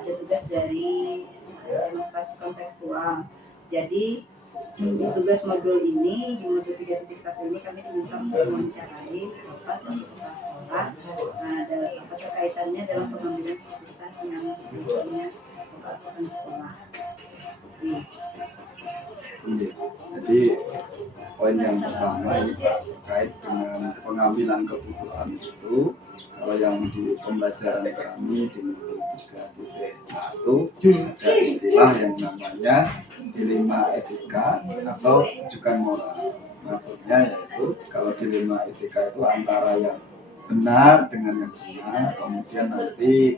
ada tugas dari demonstrasi kontekstual. Jadi di tugas modul ini, di modul 3.1 ini kami diminta untuk mewawancarai bapak selaku kepala sekolah dalam apa kaitannya dalam pengambilan keputusan yang misalnya bapak di sekolah. Jadi poin yang pertama ini terkait dengan pengambilan keputusan itu. Kalau yang di pembelajaran kami di modul 3.1 ada istilah yang namanya dilema etika atau rujukan moral. Maksudnya yaitu kalau dilema etika itu antara yang benar dengan yang benar, kemudian nanti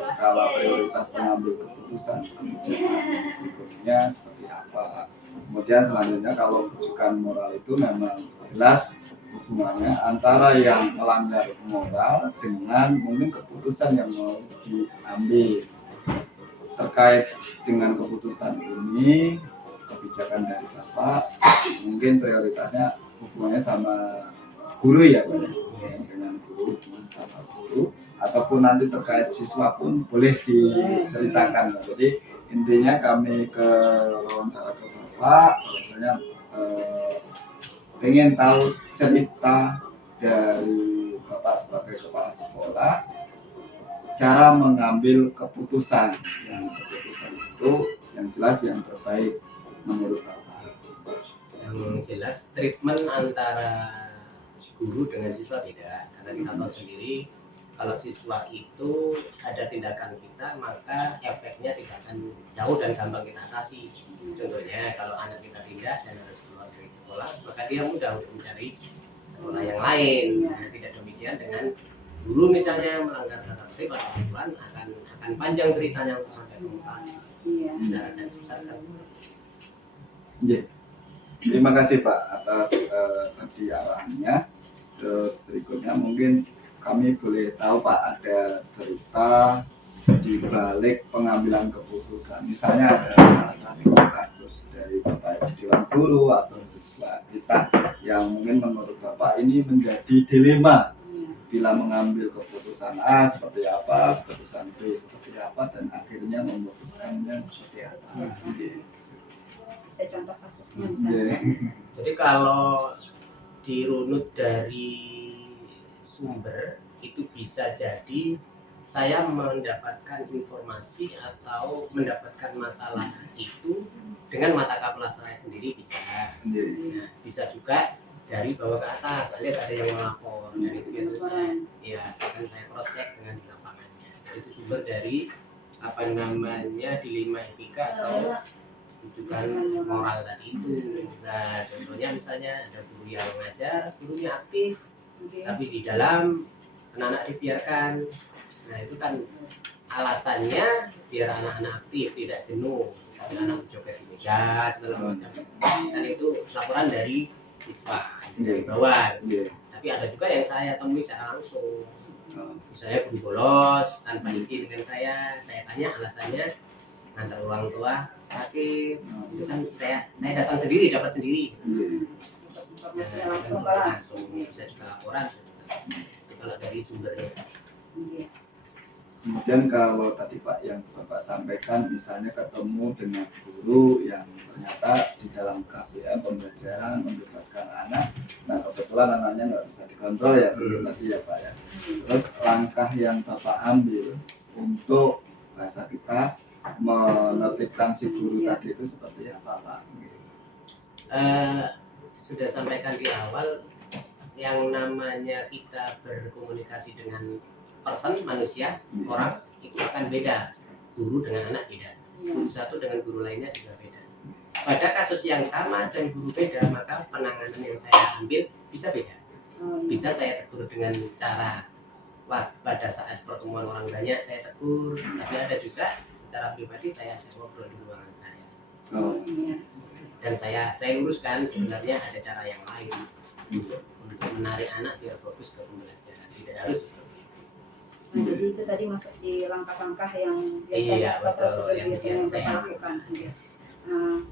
skala prioritas pengambil keputusan kebijakan berikutnya seperti apa. Kemudian selanjutnya kalau rujukan moral itu memang jelas hubungannya antara yang melanggar moral dengan mungkin keputusan yang mau diambil. Terkait dengan keputusan ini, kebijakan dari Bapak mungkin prioritasnya hubungannya sama guru ya Pak, dengan guru, sama guru, ataupun nanti terkait siswa pun boleh diceritakan. Jadi intinya kami ke wawancara ke Bapak, biasanya pengen tahu cerita dari Bapak sebagai kepala sekolah, cara mengambil keputusan itu yang jelas yang terbaik menurut Bapak. Yang jelas treatment antara guru dengan siswa beda, karena kita tahu sendiri kalau siswa itu ada tindakan kita maka efeknya tidak akan jauh dan gampang kita atasi. Contohnya kalau anak kita tindak dan harus keluar dari sekolah, maka dia mudah untuk mencari sekolah yang lain. Nah, tidak demikian dengan guru misalnya melanggar tata tertib atau aturan akan panjang ceritanya untuk sampai tuntas. Dan susah kan. Terima kasih Pak atas tadi arahannya. Terus berikutnya mungkin kami boleh tahu Pak ada cerita di balik pengambilan keputusan. Misalnya ada salah satu kasus dari Bapak Dewan Guru atau siswa kita yang mungkin menurut Bapak ini menjadi dilema bila mengambil keputusan A seperti apa, keputusan B seperti apa, dan akhirnya memutuskannya seperti apa. Saya contoh kasusnya misalnya. Jadi kalau dirunut dari sumber itu bisa jadi saya mendapatkan informasi atau mendapatkan masalah itu dengan mata kepala saya sendiri bisa. Nah, bisa juga dari bawah ke atas, alias ada yang melapor dan itu biasanya ya akan saya cross check dengan di lapangannya. Itu sumber dari apa namanya dilema etika atau rujukan moral tadi itu. Nah, contohnya misalnya ada guru yang mengajar, gurunya aktif, tapi di dalam anak-anak dibiarkan. Nah, itu kan alasannya biar anak-anak aktif, tidak jenuh, tapi anak joget di meja segala macam. Dan itu laporan dari siswa dari bawah. Tapi ada juga yang saya temui secara langsung. Misalnya guru bolos tanpa izin dengan saya tanya alasannya antar orang tua sakit, itu kan saya datang sendiri, dapat sendiri. Langsung bisa juga laporan kalau dari sumbernya. Kemudian kalau tadi Pak yang Bapak sampaikan misalnya ketemu dengan guru yang ternyata di dalam KBM pembelajaran membebaskan anak, nah kebetulan anaknya nggak bisa dikontrol ya tadi ya Pak ya. Terus langkah yang Bapak ambil untuk bahasa kita menertibkan si guru tadi itu seperti apa Pak? Sudah sampaikan di awal, yang namanya kita berkomunikasi dengan person, manusia, orang itu akan beda. Guru dengan anak beda, guru satu dengan guru lainnya juga beda. Pada kasus yang sama dan guru beda, maka penanganan yang saya ambil bisa beda. Bisa saya tegur dengan cara pada saat pertemuan orang banyak saya tegur, tapi ada juga secara pribadi saya ngobrol di ruangan saya. Dan saya luruskan sebenarnya ada cara yang lain untuk menarik anak biar fokus ke pembelajaran, tidak harus. Jadi itu tadi masuk di langkah-langkah yang biasanya prosedur biasanya yang Bapak lakukan.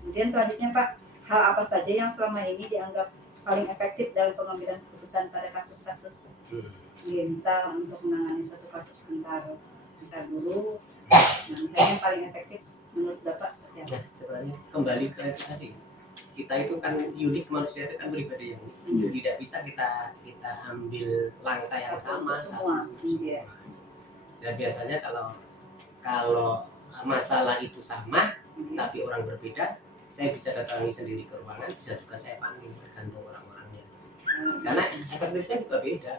Kemudian selanjutnya Pak, hal apa saja yang selama ini dianggap paling efektif dalam pengambilan keputusan pada kasus-kasus misal untuk menangani suatu kasus antar bisa guru. Nah, misalnya yang paling efektif menurut Bapak seperti apa? Nah, sebenarnya kembali ke tadi, kita itu kan unik, manusia itu kan pribadi yang unik. Tidak bisa kita ambil langkah yang sama semua. Iya. Dan biasanya kalau masalah itu sama tapi orang berbeda, saya bisa datangi sendiri ke ruangan, bisa juga saya panggil, tergantung orang-orangnya. Karena efektifnya juga beda.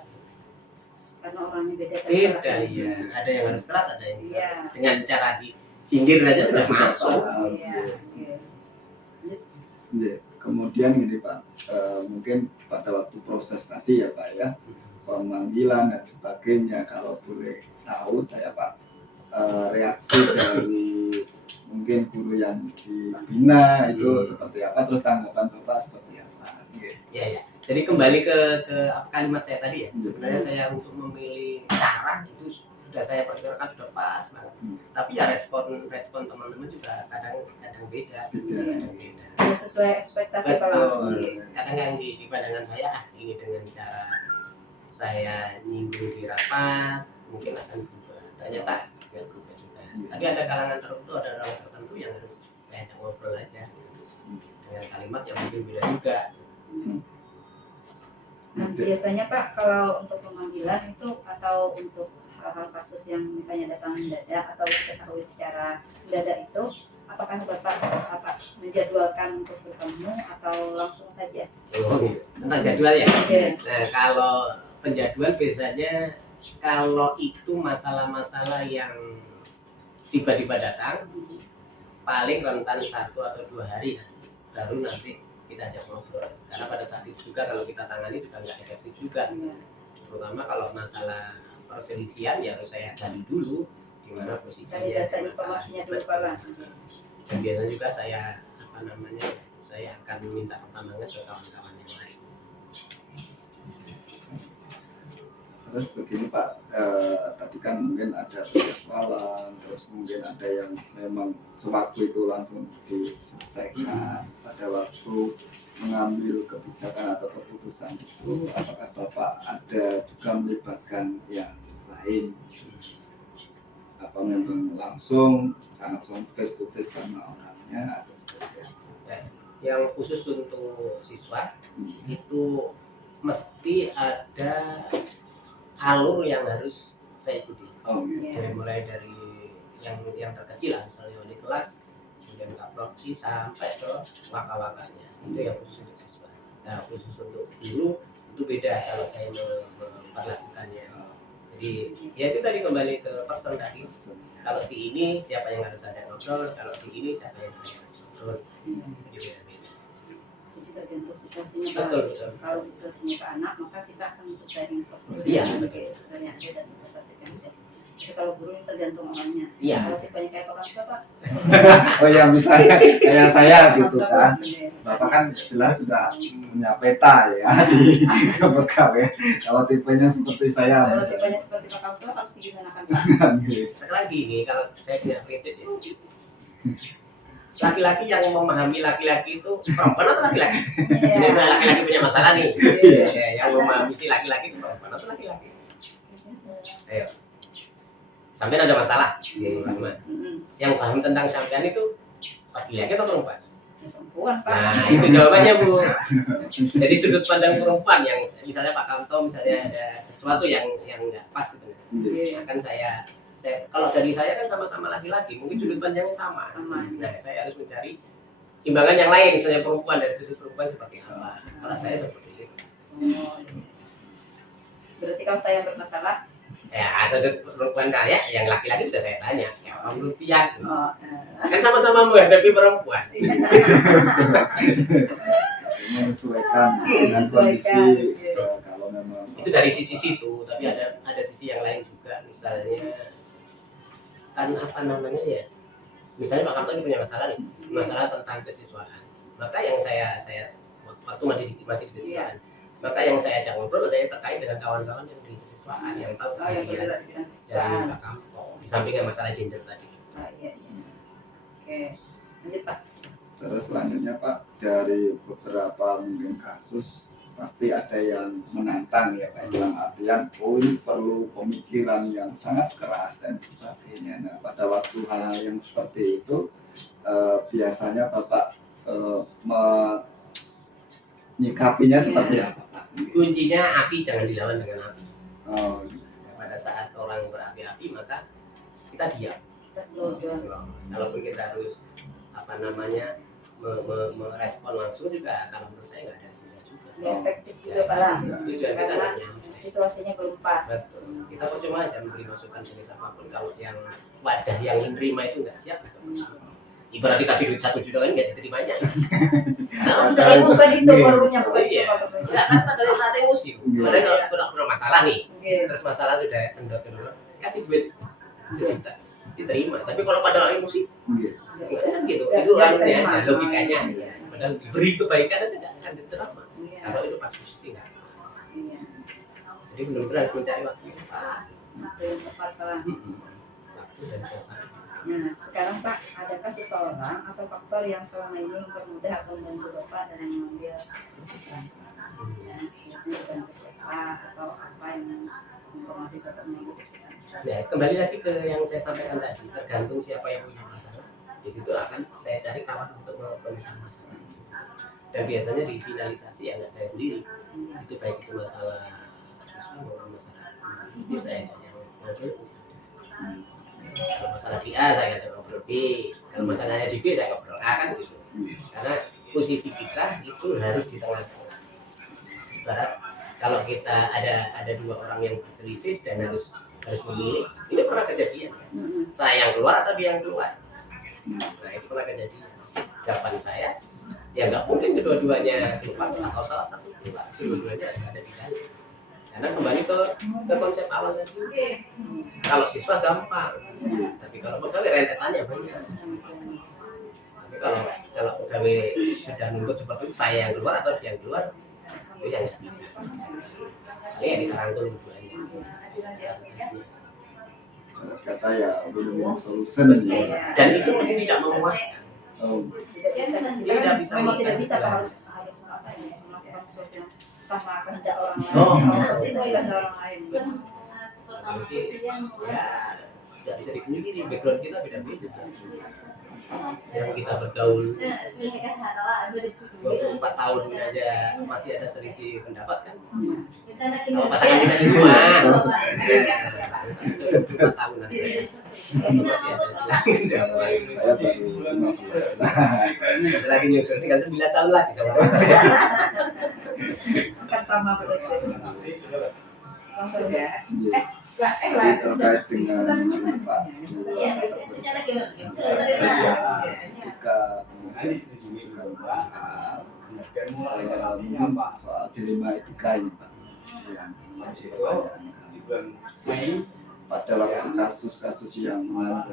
Karena orangnya beda. Beda, iya. Ada yang harus keras, ada yang dengan cara disindir aja sudah masuk. Iya. Kemudian ini Pak, mungkin pada waktu proses tadi ya Pak ya, pemanggilan dan sebagainya, kalau boleh tahu saya Pak, reaksi dari mungkin guru yang dibina itu seperti apa, terus tanggapan Bapak seperti apa? Iya, ya. Jadi kembali ke kalimat saya tadi ya. Sebenarnya saya untuk memilih cara itu sudah saya perkirakan sudah pas banget. Tapi ya respon teman-teman juga kadang beda. Tidak sesuai ekspektasi. Betul. Kadang yang di pandangan saya ini dengan cara saya nyinggung di rapat mungkin akan berubah. Ternyata nggak berubah juga. Tapi ada kalangan tertentu, ada orang tertentu yang harus saya ajak ngobrol aja dengan kalimat yang mungkin beda juga. Nah, biasanya Pak, kalau untuk pemanggilan itu atau untuk hal-hal kasus yang misalnya datang mendadak atau diketahui secara mendadak itu, apakah Bapak menjadwalkan untuk bertemu atau langsung saja? Oh, gitu. Tentang jadwal ya? Nah, kalau penjadwal biasanya kalau itu masalah-masalah yang tiba-tiba datang, paling rentan 1 atau 2 hari baru nanti kita ajak ngobrol. Karena pada saat itu juga kalau kita tangani juga nggak efektif juga. Terutama kalau masalah perselisihan ya harus saya gali dulu di mana posisinya. Data informasinya dulu Pak. Dan biasanya juga saya saya akan meminta pertambangan ke kawan-kawan yang lain. Terus begini Pak, tadi kan mungkin ada penjadwalan, terus mungkin ada yang memang sewaktu itu langsung diselesaikan. Pada waktu mengambil kebijakan atau keputusan itu, apakah Bapak ada juga melibatkan yang lain? Apa memang langsung face to face sama orangnya atau seperti apa? Yang khusus untuk siswa itu mesti ada alur yang harus saya ikuti. Mulai dari yang terkecil lah, misalnya di kelas, kemudian kaproksi sampai ke waka-wakanya. Itu yang khusus untuk siswa. Nah, khusus untuk guru itu beda kalau saya memperlakukannya. Jadi ya itu tadi kembali ke person tadi. Kalau si ini siapa yang harus saya ngobrol, kalau si ini siapa yang saya harus ngobrol. Jadi tergantung situasinya Pak. Betul. Kalau situasinya ke anak, maka kita akan menyesuaikan posisi yang ada dan memperhatikan. Jadi kalau guru ini tergantung orangnya. Iya. Kalau tipenya kayak Pak. Oh ya, misalnya kayak saya gitu kan. Bapak kan jelas sudah punya peta ya di bekal ya. Kalau tipenya seperti saya. Kalau tipenya seperti Pak Kamto harus digimanakan Pak? Sekarang gini, kalau saya punya prinsip ya. Laki-laki yang memahami laki-laki itu perempuan atau laki-laki? Ini laki-laki punya masalah nih. Yang memahami si laki-laki itu perempuan atau laki-laki? Ayo. Sampean ada masalah. Yang paham tentang sampean itu laki-laki atau perempuan? Perempuan Pak. Nah, itu jawabannya Bu. Jadi sudut pandang perempuan yang misalnya Pak Kamto misalnya ada sesuatu yang nggak pas gitu. Akan saya kalau dari saya kan sama-sama laki-laki, mungkin sudut pandangnya sama. Nah, saya harus mencari timbangan yang lain, misalnya perempuan dari sudut perempuan seperti apa. Kalau saya seperti itu. Berarti kalau saya bermasalah, ya sudut perempuan kaya, yang laki-laki sudah saya tanya. Ya Om Rupiah, kan sama-sama menghadapi perempuan. Menyesuaikan dengan kondisi kalau memang itu dari sisi situ, tapi ada sisi yang lain juga, misalnya kan ya, misalnya Pak Kamto ini punya masalah tentang kesiswaan, maka yang saya waktu masih di kesiswaan, maka yang saya ajak ngobrol adalah terkait dengan kawan-kawan yang di kesiswaan yang tahu saya dari Pak Kamto, di sampingnya masalah gender tadi. Oke, lanjut Pak. Terus selanjutnya Pak, dari beberapa mungkin kasus pasti ada yang menantang ya Pak, dalam artian oh ini perlu pemikiran yang sangat keras dan sebagainya. Nah pada waktu hal yang seperti itu biasanya Bapak menyikapinya seperti apa Pak? Kuncinya api jangan dilawan dengan api. Oh, Pada saat orang berapi-api maka kita diam. Kita slow down. Kalaupun kita harus merespon langsung juga, kalau menurut saya nggak ada hasilnya juga. Nggak efektif juga Pak lah. Tujuan kita Karena hanya situasinya belum pas. betul. Kita percuma aja memberi masukan jenis apapun kalau yang wadah yang menerima itu nggak siap. Ibarat dikasih duit 1 juta kan nggak diterimanya. Karena Udah bukan itu barunya bukan itu Iya. Pak Bapak. Ya kan pada saat emosi. Kemarin kalau pernah masalah nih, Oke. terus masalah sudah kendor-kendor, kasih duit 1 juta diterima. Tapi kalau pada emosi, iya. Nggak bisa. kan gitu. Nggak- Itu nggak anunya terima. aja, logikanya. Iya. Padahal diberi kebaikan aja nggak akan diterima. Iya. Kalau itu pas posisi nggak. Iya. Jadi benar-benar harus mencari waktu yang pas. Itu yang tepat Pak lah. Waktu dan suasana. Nah, sekarang Pak, adakah seseorang atau faktor yang selama ini mempermudah atau membantu Bapak dalam mengambil keputusan? Ya, biasanya bukan siapa atau apa yang mempengaruhi Bapak mengambil keputusan? Ya, kembali lagi ke yang saya sampaikan tadi, tergantung siapa yang punya masalah. Di situ akan saya cari kawan untuk memecahkan masalah. Dan biasanya di finalisasi ya nggak saya sendiri. Itu baik itu masalah siswa maupun masalah itu saya ajak yang ngobrol. Kalau masalah di A saya ajak ngobrol B, kalau masalahnya di B saya ngobrol A kan gitu. Karena posisi kita itu harus di tengah-tengah. Ibarat kalau kita ada 2 orang yang berselisih dan harus memilih, ini pernah kejadian kan? Saya yang keluar atau dia yang keluar? Nah itu pernah kejadian. Jawaban saya, ya nggak mungkin kedua-duanya keluar atau salah satu keluar, kedua-duanya ada di dalam. Karena kembali ke konsep awal tadi. Kalau siswa gampang, tapi kalau pegawai rentetannya banyak. Tapi kalau pegawai sudah nuntut seperti itu, saya yang keluar atau dia yang keluar, itu yang nggak bisa. Ini yang dikarangkan keduanya. Kata ya win-win solution ya. Dan itu mesti tidak memuaskan. Oh, Tidak bisa. Memang tidak bisa Pak, harus apa ya? Melakukan sesuatu yang sama kehendak orang lain. Oh. Sama sesuai kehendak orang lain. Jadi ya tidak bisa dipungkiri, background kita beda-beda. Yang kita bergaul 24 tahun aja masih ada selisih pendapat kan? Kalau pasangan kita semua 24 tahun aja masih ada selisih pendapat. saya baru 15 Ada lagi nyusul tinggal 9 tahun lagi sama Akan sama berarti. Langsung ya. Iya. Jadi terkait dengan Pak ketika kemudian juga mungkin soal dilema etika ini Pak yang pertanyaan kami. Pada waktu kasus-kasus yang dilema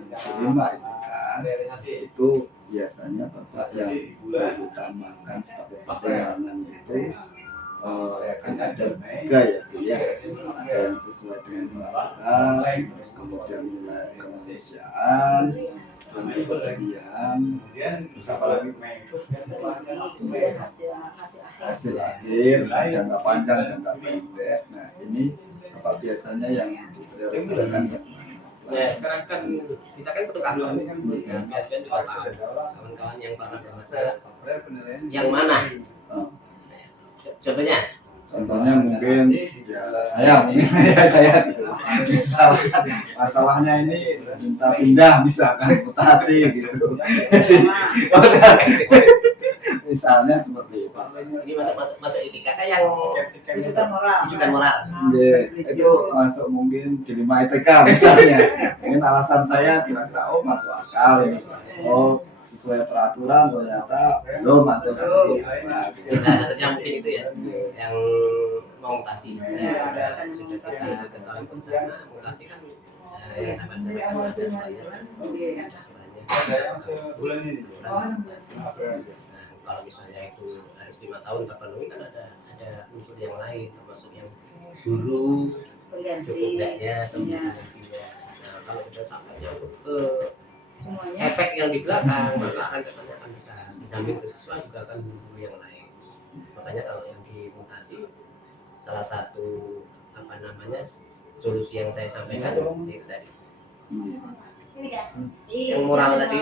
etika itu biasanya Bapak yang diutamakan sebagai pertimbangan itu kan ada 3 ya Bu ya, ada yang sesuai dengan peraturan, terus kemudian nilai kemanusiaan dan keberanian, terus apa lagi hasil akhir, jangka panjang, jangka pendek. Nah ini apa biasanya yang diprioritaskan yang mana? Ya sekarang kan kita kan satu kantor kan juga tahu kawan-kawan yang pernah bermasalah yang mana. Contohnya Contohnya mungkin ya saya gitu. Masalahnya ini minta pindah misalkan mutasi gitu. Misalnya seperti itu. ini masuk etika kan yang Rujukan moral. rujukan moral. Ya, itu masuk mungkin dilema etika misalnya. Mungkin alasan saya kira-kira oh masuk akal ini. Oh sesuai peraturan ternyata belum atau seperti apa. Salah satunya mungkin itu ya yang mau mutasi. Ya, sudah kita ketahui bersama mutasi kan yang kalau misalnya itu harus 5 tahun terpenuhi kan ada unsur yang lain termasuk yang guru cukupnya nah kalau sudah sampai nyangkut ke Semuanya. efek yang di belakang maka rentetannya akan bisa disambil ke siswa juga akan guru yang lain Makanya kalau yang dimutasi, salah satu solusi yang saya sampaikan itu tadi. Yang moral tadi.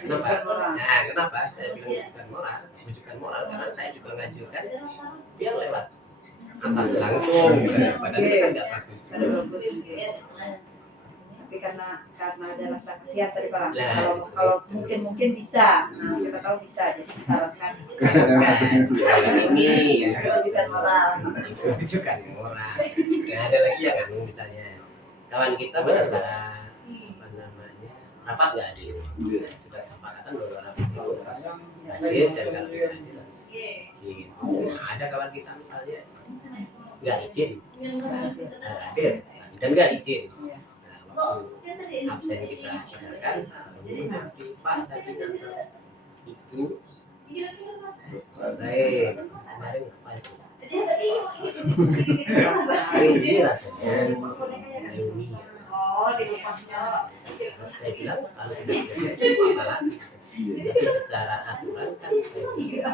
Kenapa? Nah, kenapa saya bilang bukan moral karena saya juga ngajukan biar lewat atas langsung, padahal itu kan nggak bagus. Tapi karena ada rasa kasihan tadi Pak. Kalau mungkin bisa. Nah, siapa tahu bisa. Jadi disarankan. Ini Bukan moral. bukan moral. Dan ada lagi yang misalnya kawan kita pada saat rapat nggak hadir, sudah kesepakatan bahwa rapat itu hadir dan kalau tidak hadir harus izin. Nah, ada kawan kita misalnya nggak izin, hadir dan nggak izin. Nah, waktu absen kita dengarkan, Pak tadi nonton itu baik kemarin apa itu? Ini rasanya ini. Di rumahnya. Saya bilang kalau sudah jadi apa lagi? Tapi secara aturan kan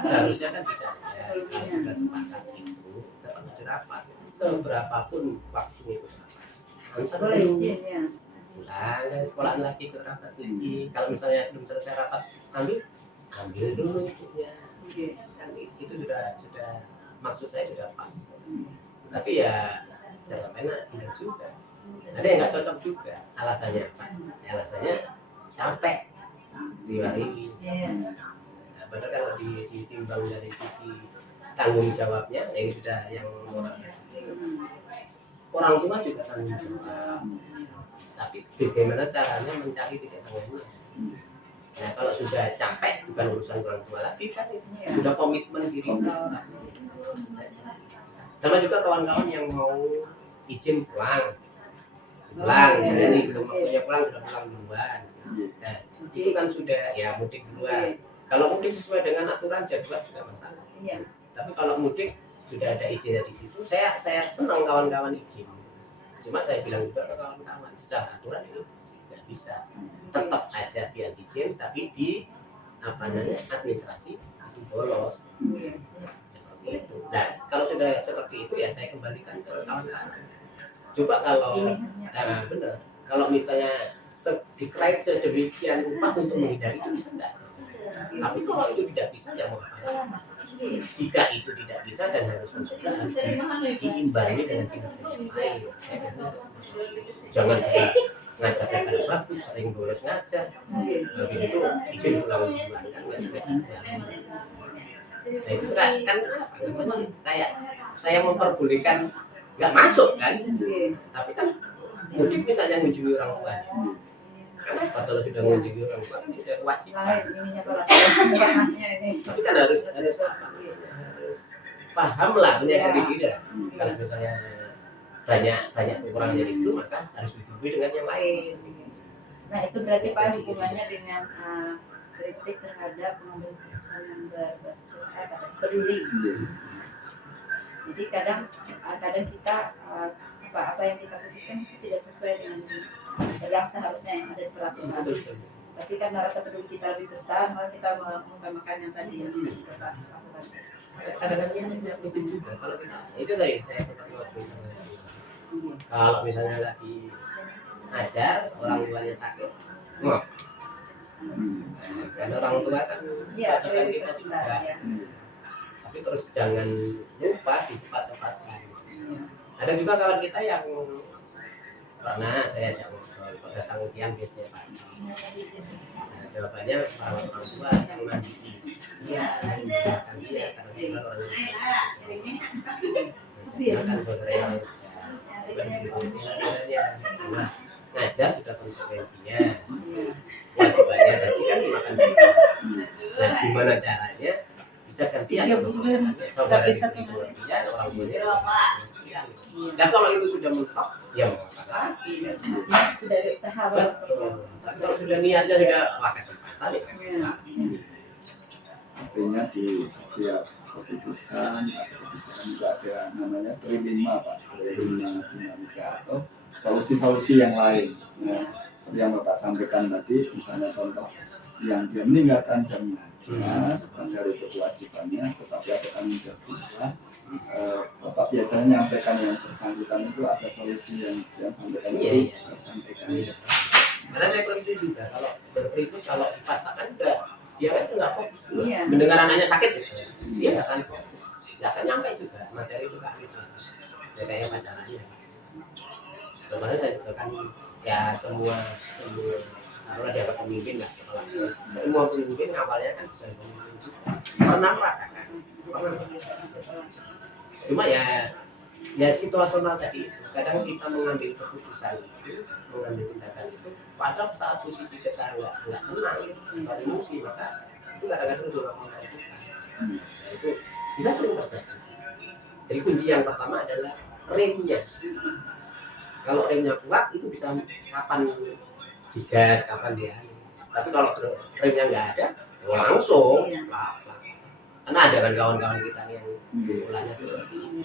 seharusnya kan bisa aja kalau sudah sepakat itu tetap ada rapat seberapapun waktunya itu rapat. Boleh izinnya. Pulang sekolah lagi ke rapat lagi. Kalau misalnya belum selesai rapat ambil dulu izinnya. Kan itu sudah maksud saya sudah pas. Tapi ya jangan enak juga. Ada yang nggak cocok juga. Alasannya apa? Alasannya capek diwari. Nah, padahal kalau ditimbang dari sisi tanggung jawabnya, ini sudah yang orang tua juga tanggung jawab. Tapi bagaimana caranya mencari titik tengahnya? Nah, kalau sudah capek bukan urusan orang tua lagi kan itu sudah komitmen diri seorang. Sama juga kawan-kawan yang mau izin pulang, misalnya nih belum waktunya pulang sudah pulang duluan. Nah, itu kan sudah ya mudik duluan. Kalau mudik sesuai dengan aturan jadwal sudah masalah. Tapi kalau mudik sudah ada izinnya di situ, saya senang kawan-kawan izin. Cuma saya bilang juga ke kawan-kawan secara aturan itu nggak bisa. Tetap aja biar izin, tapi di administrasi itu bolos. Itu. Nah, kalau sudah seperti itu ya saya kembalikan ke kawan-kawan. Coba kalau benar, kalau misalnya dikait sedemikian rupa untuk menghindari itu bisa enggak? Tapi kalau itu tidak bisa ya mau apa? Jika itu tidak bisa dan harus mencegah, harus diimbangi dengan kinerja yang lain. Jangan kita ngajarnya pada bagus, sering bolos ngajar, begitu izin pulang duluan kan nggak. Nah itu kan kayak saya memperbolehkan nggak masuk kan, tapi kan mudik misalnya mengunjungi orang tua. Kenapa kalau sudah mengunjungi orang tua kan sudah kewajiban. Tapi kan harus paham lah menyadari diri. Kalau misalnya banyak kekurangan dari situ maka harus ditutupi dengan yang lain. Nah itu berarti Pak hubungannya dengan kritik terhadap pengambil keputusan yang peduli. Jadi kadang kita apa yang kita putuskan itu tidak sesuai dengan yang seharusnya yang ada di peraturan. Tapi karena rasa peduli kita lebih besar, maka kita mengutamakan yang tadi yang Bapak lakukan. Kadang-kadang punya prinsip juga. Kalau kita itu tadi saya seperti waktu kalau misalnya lagi ngajar orang tuanya sakit, karena orang tua kan kewajiban kita juga. Tapi terus jangan lupa disempat-sempatkan. Ada juga kawan kita yang pernah saya ajak ngobrol, datang siang biasanya pagi. Nah, jawabannya orang tua yang mandiri. Iya, akan dia karena dia orang yang akan saudaranya. Ngajar sudah konsekuensinya. Wajibannya gaji kan dimakan. Nah, gimana caranya bisa gantian saudara itu orang tuanya. Dan kalau itu sudah mentok, ya mau apa lagi? Sudah ada usaha. Tapi kalau sudah niatnya sudah kesempatan ya. Artinya di setiap keputusan atau kebijakan juga ada namanya trilima Pak, trilima dinamika atau solusi-solusi yang lain. Nah, yang Bapak sampaikan tadi, misalnya contoh yang dia meninggalkan jam ngajinya, bukan dari itu kewajibannya, tetapi ada tanggung jawab pula. Bapak biasanya menyampaikan yang bersangkutan itu ada solusi yang sampaikan itu tersampaikan. Karena saya prinsip juga kalau berprinsip kalau dipaksakan udah dia kan nggak fokus. Iya. Mendengar anaknya sakit dia nggak akan fokus, nggak akan nyampe juga materi itu kan gitu. Ya kayak pacarannya. Terus saya juga kan ya semua kalau ada pemimpin lah kepala semua pemimpin awalnya kan bukan pemimpin juga pernah merasakan cuma ya situasional tadi itu kadang kita mengambil keputusan itu mengambil tindakan itu padahal saat posisi kita nggak tenang atau emosi maka itu kadang-kadang juga menentukan itu bisa sering terjadi. Jadi kunci yang pertama adalah remnya. Kalau remnya kuat itu bisa kapan digas kapan dia. Tapi kalau remnya nggak ada, langsung. Karena ada kan kawan-kawan kita yang mulanya seperti ini.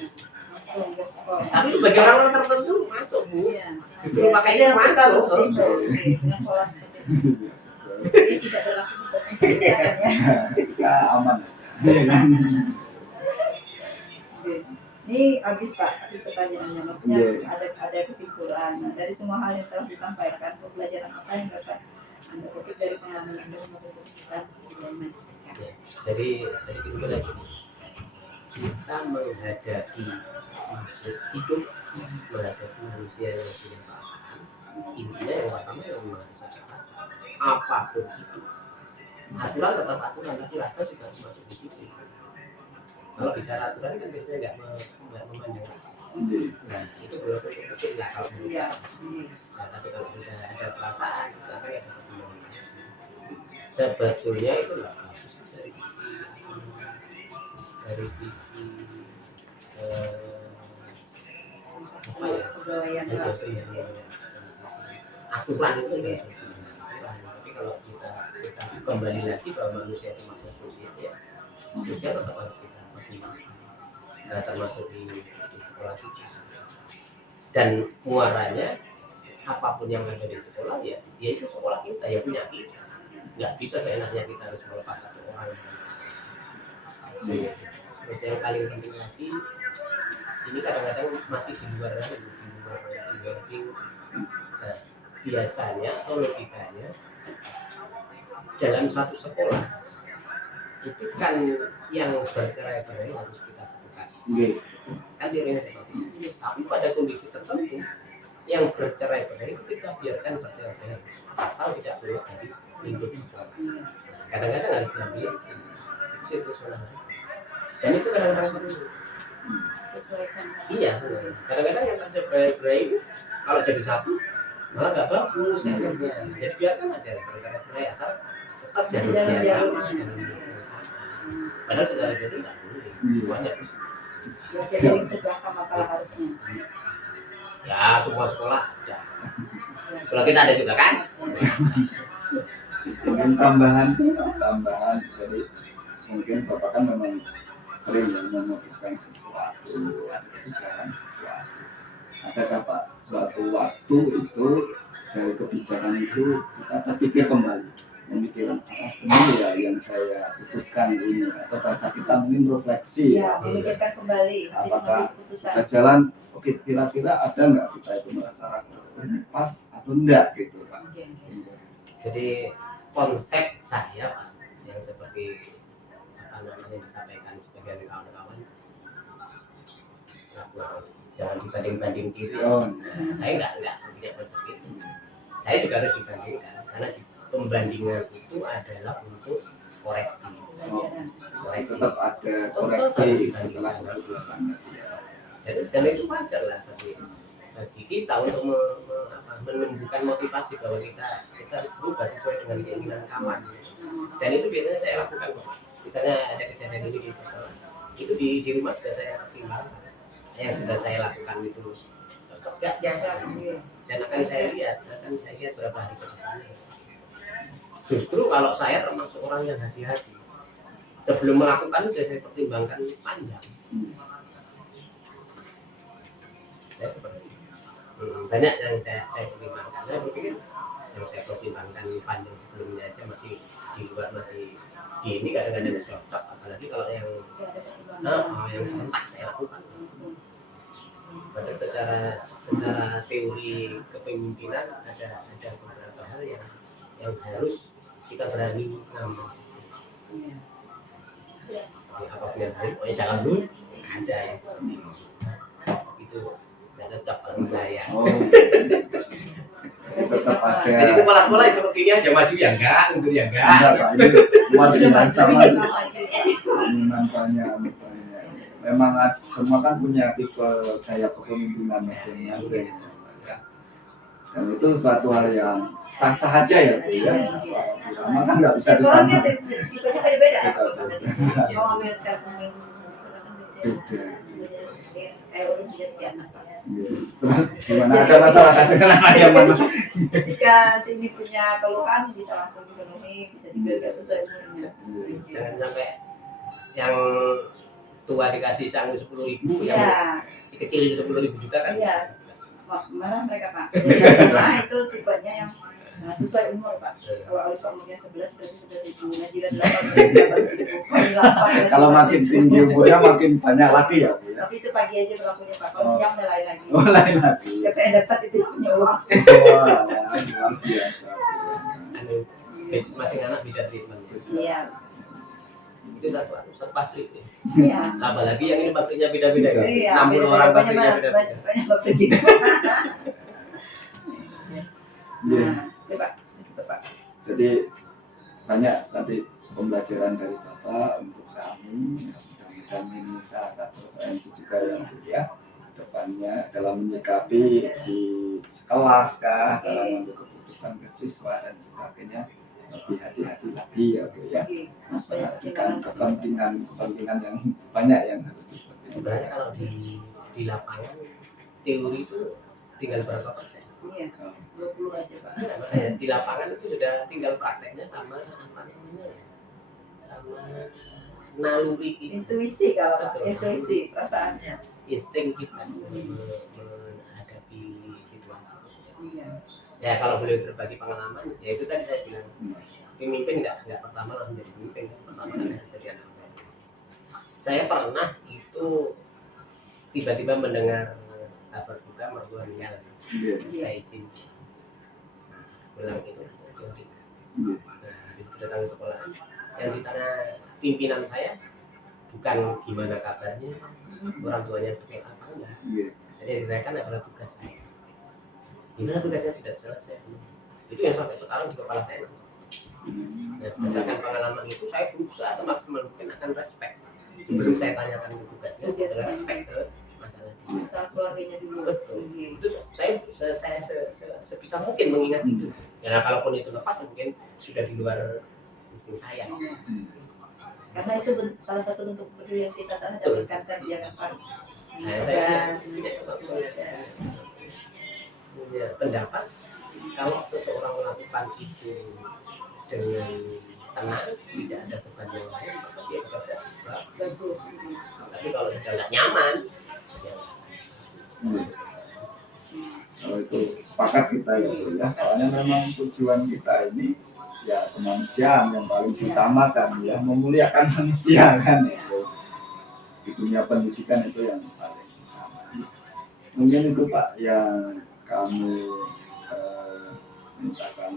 Tapi bagi orang-orang tertentu masuk bu. Justru pakai itu masuk. Tidak berlaku Kita aman aja. Ini habis Pak, habis pertanyaannya. Maksudnya ada kesimpulan. Nah, dari semua hal yang telah disampaikan, pembelajaran apa yang dapat Anda petik dari pengalaman Anda mengambil keputusan dari Jadi kesimpulan kita menghadapi makhluk hidup, menghadapi manusia yang punya perasaan. Intinya yang pertama yang merasa perasaan. Apapun itu, aturan tetap aturan, tapi rasa juga harus masuk di situ. Kalau bicara aturan kan biasanya nggak memandang rasa. Nah itu belum tentu lah kalau bicara. Nah tapi kalau sudah ada perasaan itu akan ada perkembangan. Sebetulnya itu nggak bagus dari sisi apa ya? pegawaian Aturan itu dari sisi aturan. Tapi kalau kita kembali lagi bahwa manusia itu makhluk sosial ya, sosial tetap harus kita termasuk di sekolah kita dan muaranya apapun yang ada di sekolah ya itu sekolah kita ya punya kita nggak bisa seenaknya kita harus melepas satu orang. Terus yang paling penting lagi ini kadang-kadang masih di luar nah, biasanya atau logikanya dalam satu sekolah itu kan yang bercerai-berai harus kita satukan. Kan dirinya seperti itu. Tapi pada kondisi tertentu yang bercerai-berai itu kita biarkan bercerai-berai asal tidak keluar dari lingkup sekolah. Kadang-kadang harus diambil itu situasional. Dan itu kadang-kadang perlu sesuaikan. Iya, kadang-kadang yang tercerai-berai itu kalau jadi satu malah nggak bagus. Jadi biarkan aja bercerai-berai asal tetap jadi kerjasama. Padahal secara jadi nggak boleh, semuanya Jadi tugas sama kalau harusnya. ya semua sekolah ya. Kalau kita ada juga kan? Mungkin tambahan jadi mungkin Bapak kan memang sering yang memutuskan sesuatu, ada kebijakan sesuatu. Adakah Pak suatu waktu itu dari kebijakan itu kita terpikir kembali memikirkan apa benar ya yang saya putuskan ini atau bahasa kita mungkin refleksi ya memikirkan kembali apakah kita jalan oke kira-kira ada nggak kita itu merasa ini pas atau enggak gitu Pak. Jadi konsep saya Pak yang seperti apa namanya disampaikan sebagian kawan-kawan jangan dibanding-banding diri. Saya nggak punya konsep itu. Saya juga harus dibandingkan karena pembandingan itu adalah untuk koreksi. Tetap ada koreksi setelah keputusan. Dan itu wajar lah bagi kita untuk menumbuhkan motivasi bahwa kita harus berubah sesuai dengan keinginan kawan. Dan itu biasanya saya lakukan. Misalnya ada kejadian ini di sekolah, itu di rumah sudah saya pertimbangkan. Yang sudah saya lakukan itu nggak jalan. Dan akan saya lihat berapa hari ke depannya. Justru kalau saya termasuk orang yang hati-hati, sebelum melakukan sudah saya pertimbangkan panjang. Saya seperti itu. Banyak yang saya pertimbangkan. Saya berpikir yang saya pertimbangkan yang panjang sebelumnya aja masih di luar, masih ini kadang-kadang cocok, apalagi kalau yang yang serentak saya lakukan. Padahal secara teori kepemimpinan ada beberapa hal yang harus kita berani ngambil. Apapun yang baik, pokoknya jangan dulu ada yang seperti itu nggak cocok dengan saya. Tetap ada. Jadi sekolah-sekolah yang seperti ini aja maju ya enggak, mundur ya enggak. Pak, ini luar biasa Mas. Namanya. Memang semua kan punya tipe kayak kepemimpinan masing-masing ya. Dan itu suatu hal yang sah-sah aja ya, Bu ya. Lama kan nggak bisa disamakan. Tipenya beda-beda. Mau ambil Beda. Kayak orang punya 3 anak. Terus gimana, ada masalah dengan anak yang mana? Jika sini punya keluhan bisa langsung dipenuhi, bisa juga nggak sesuai umurnya. Jangan sampai yang tua dikasih sangu 10.000, yang Iya. si kecil itu 10.000 juga kan. Iya. Mana mereka Pak? Nah itu tipenya yang sesuai umur Pak. Kalau Alif umurnya 11 berarti 11.000. Nah jika 8.000, Kalau makin tinggi umurnya makin banyak lagi ya, Bu ya. tapi itu pagi aja berlakunya Pak. Kalau siang udah lain lagi. Oh, lain lagi. Siapa yang dapat itu punya uang. Wah, luar biasa. Anu, masing anak beda treatmentnya. Iya. Itu satu pabrik. Iya. Apalagi yang ini pabriknya beda-beda kan. Iya. 60 orang pabriknya beda-beda. Banyak pabrik gitu. Iya. Nah, itu Pak. Itu Pak. Jadi banyak tadi pembelajaran dari Bapak untuk kami. Mudah-mudahan ini salah satu referensi juga yang ya depannya dalam menyikapi di kelas kah, dalam mengambil keputusan ke siswa dan sebagainya lebih hati-hati lagi ya, Bu ya. Memperhatikan kepentingan yang banyak yang harus diperhatikan. Sebenarnya kalau di lapangan teori itu tinggal berapa persen? Iya. 20 aja Pak. Makanya di lapangan itu sudah tinggal prakteknya sama apa namanya? Sama naluri kita. Intuisi kalau Pak. Betul. Intuisi perasaannya. Insting kita menghadapi situasi. Iya. Ya kalau boleh berbagi pengalaman, ya itu tadi saya bilang pemimpin nggak pertama langsung jadi pemimpin, pertama kan harus jadi anak. Saya pernah itu tiba-tiba mendengar kabar duka mertua meninggal. Iya. Saya izin pulang itu jadi. Iya. Nah itu datang ke sekolah. Yang ditanya pimpinan saya bukan gimana kabarnya, orang tuanya seperti apa enggak. Iya. Jadi yang ditanyakan adalah tugas saya. Gimana tugasnya sudah selesai? Itu yang sampai sekarang di kepala saya. Nah, berdasarkan pengalaman itu saya berusaha semaksimal mungkin akan respect. Sebelum saya tanyakan ke tugasnya, adalah respect ke masalah dia. Masalah keluarganya dulu. Betul. Itu saya sebisa mungkin mengingat itu. Ya kalaupun itu lepas mungkin sudah di luar insting saya. Karena itu salah satu bentuk peduli yang kita tanamkan dia kapan. Saya punya pendapat kalau seseorang melakukan itu dengan tenang, tidak ada beban yang lain, maka dia bekerja Bagus. tapi kalau sudah nggak nyaman ya. Kalau itu sepakat kita ya, Bu ya. Soalnya memang tujuan kita ini ya kemanusiaan yang paling diutamakan ya, memuliakan manusia kan itu. Di dunia pendidikan itu yang paling utama. Mungkin itu Pak yang kami mintakan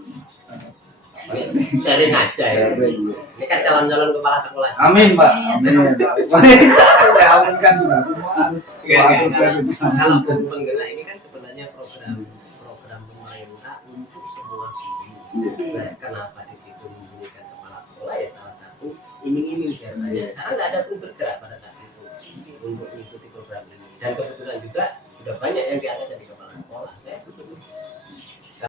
Sharing aja ya. sharing. Ini kan calon-calon kepala sekolah. Amin Pak, amin. Saya aminkan juga semua harus. Kalau penggerak ini kan sebenarnya program pemerintah untuk semua guru. Nah, kenapa di situ memberikan kepala sekolah ya salah satu iming-iming biasanya. Karena nggak ada pun bergerak pada saat itu untuk mengikuti program ini. Dan kebetulan juga sudah banyak yang diangkat dari